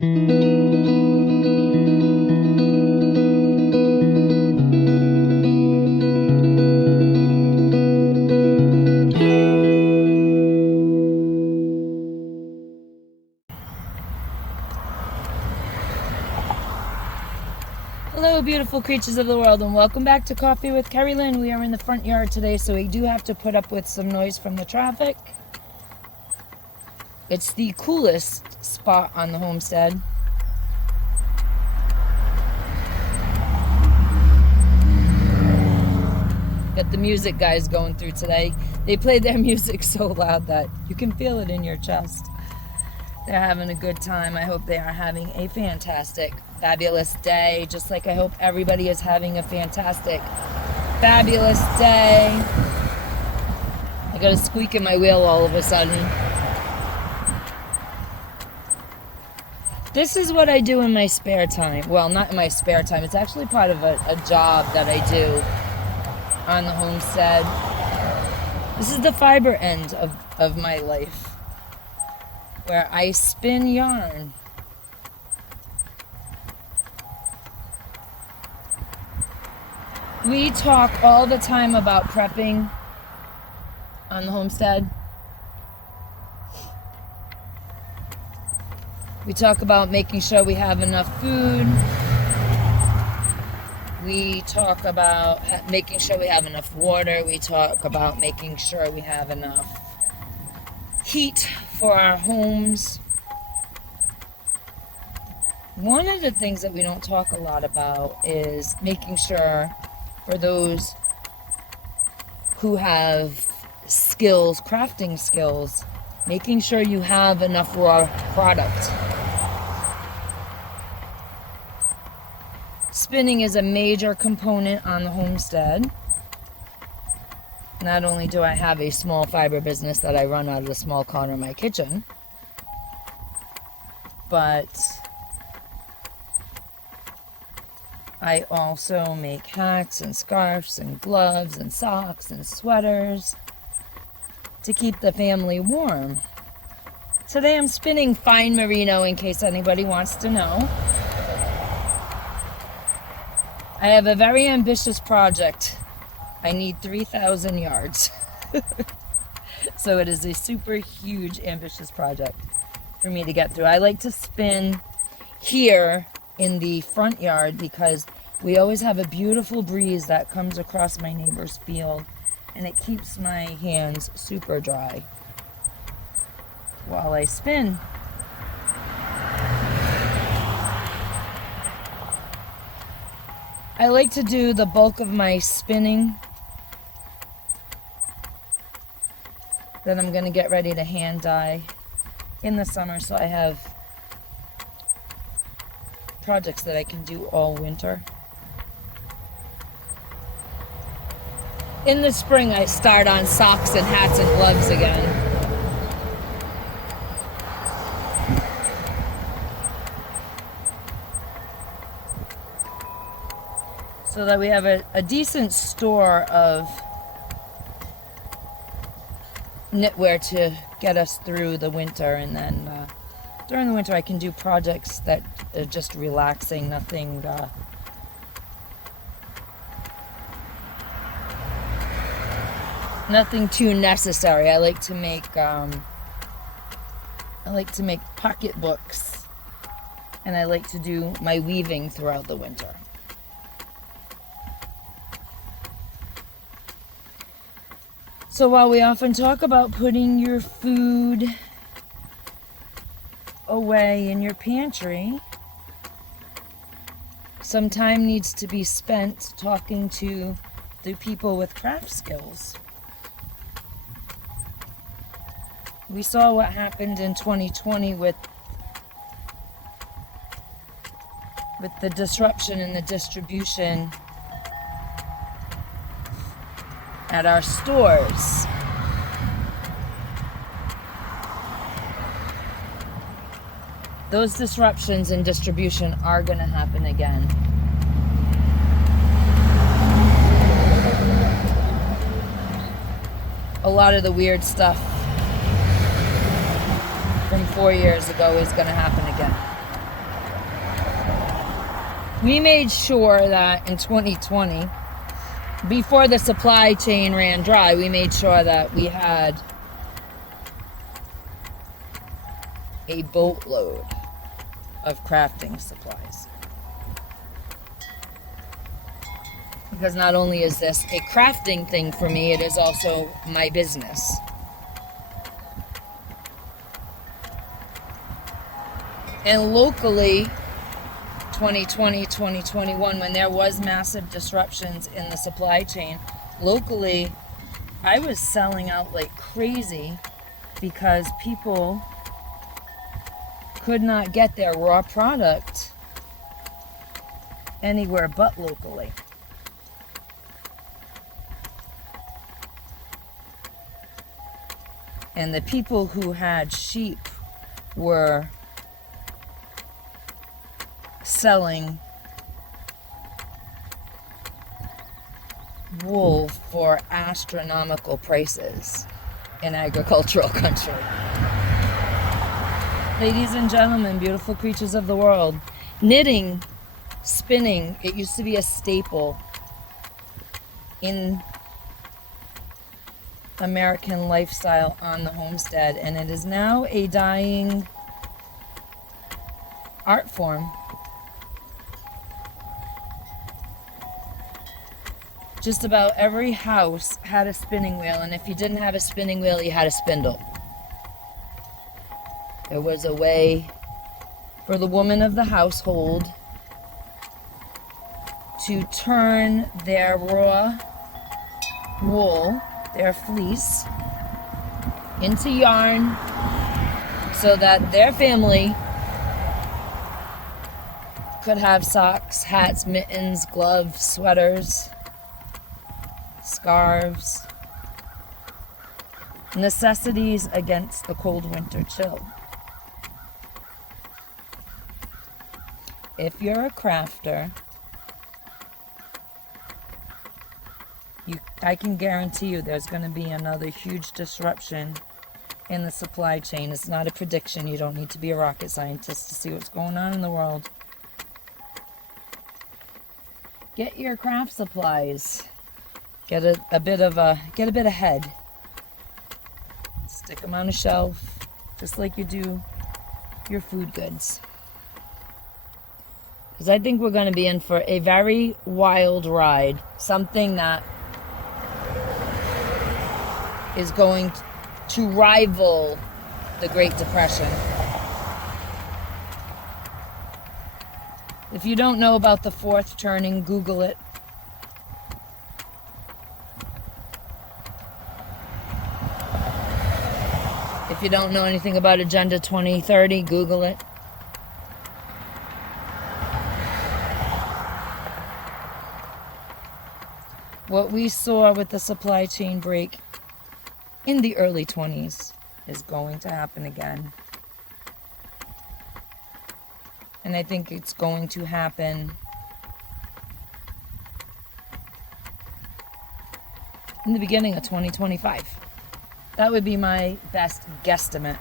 Hello, beautiful creatures of the world, and welcome back to Coffee with Kerri-Lynn. We are in the front yard today, so we do have to put up with some noise from the traffic. It's the coolest spot on the homestead. Got the music guys going through today. They played their music so loud that you can feel it in your chest. They're having a good time. I hope they are having a fantastic, fabulous day, just like I hope everybody is having a fantastic, fabulous day. I got a squeak in my wheel all of a sudden. This is what I do in my spare time. Well, not in my spare time. It's actually part of a job that I do on the homestead. This is the fiber end of my life, where I spin yarn. We talk all the time about prepping on the homestead. We talk about making sure we have enough food. We talk about making sure we have enough water. We talk about making sure we have enough heat for our homes. One of the things that we don't talk a lot about is making sure, for those who have skills, crafting skills, making sure you have enough raw product. Spinning is a major component on the homestead. Not only do I have a small fiber business that I run out of the small corner of my kitchen, but I also make hats and scarves and gloves and socks and sweaters to keep the family warm. Today I'm spinning fine merino, in case anybody wants to know. I have a very ambitious project. I need 3,000 yards. So it is a super huge, ambitious project for me to get through. I like to spin here in the front yard because we always have a beautiful breeze that comes across my neighbor's field, and it keeps my hands super dry while I spin. I like to do the bulk of my spinning. Then I'm going to get ready to hand dye in the summer, so I have projects that I can do all winter. In the spring, I start on socks and hats and gloves again. So that we have a decent store of knitwear to get us through the winter, and then during the winter I can do projects that are just relaxing, nothing too necessary. I like to make pocketbooks, and I like to do my weaving throughout the winter. So while we often talk about putting your food away in your pantry, some time needs to be spent talking to the people with craft skills. We saw what happened in 2020 with the disruption in the distribution at our stores. Those disruptions in distribution are going to happen again. A lot of the weird stuff from 4 years ago is going to happen again. we made sure that in 2020, before the supply chain ran dry, we made sure that we had a boatload of crafting supplies. Because not only is this a crafting thing for me, it is also my business. And locally, 2020, 2021, when there was massive disruptions in the supply chain, locally, I was selling out like crazy because people could not get their raw product anywhere but locally. And the people who had sheep were selling wool for astronomical prices in agricultural country. Ladies and gentlemen, beautiful creatures of the world, knitting, spinning, it used to be a staple in American lifestyle on the homestead, and it is now a dying art form. Just about every house had a spinning wheel, and if you didn't have a spinning wheel, you had a spindle. There was a way for the woman of the household to turn their raw wool, their fleece, into yarn so that their family could have socks, hats, mittens, gloves, sweaters, scarves, necessities against the cold winter chill. If you're a crafter, I can guarantee you there's going to be another huge disruption in the supply chain. It's not a prediction. You don't need to be a rocket scientist to see what's going on in the world. Get your craft supplies. Get a bit ahead. Stick them on a shelf, just like you do your food goods. Because I think we're going to be in for a very wild ride. Something that is going to rival the Great Depression. If you don't know about the fourth turning, Google it. If you don't know anything about Agenda 2030, Google it. What we saw with the supply chain break in the early 20s is going to happen again. And I think it's going to happen in the beginning of 2025. That would be my best guesstimate.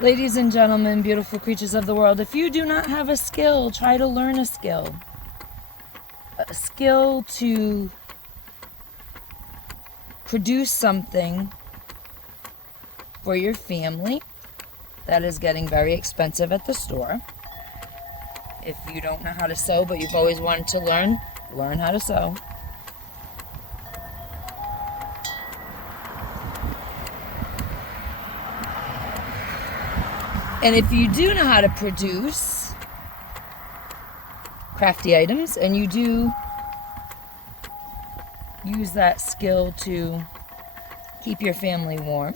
Ladies and gentlemen, beautiful creatures of the world, if you do not have a skill, try to learn a skill. A skill to produce something for your family that is getting very expensive at the store. If you don't know how to sew, but you've always wanted to learn how to sew. And if you do know how to produce crafty items, and you do use that skill to keep your family warm,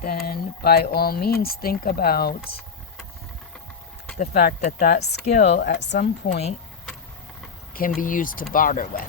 then by all means think about the fact that that skill at some point can be used to barter with.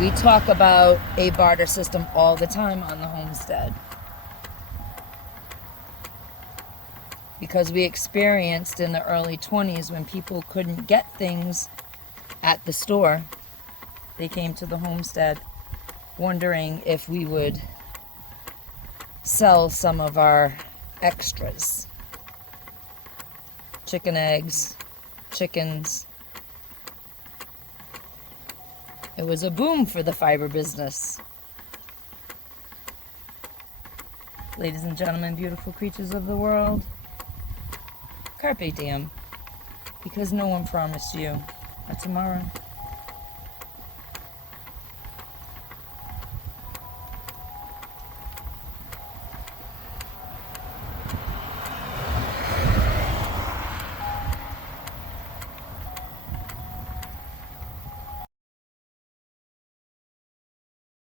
We talk about a barter system all the time on the homestead, because we experienced in the early 20s when people couldn't get things at the store, they came to the homestead wondering if we would sell some of our extras. Chicken eggs, chickens. It was a boom for the fiber business. Ladies and gentlemen, beautiful creatures of the world, Carpe Diem, because no one promised you a tomorrow.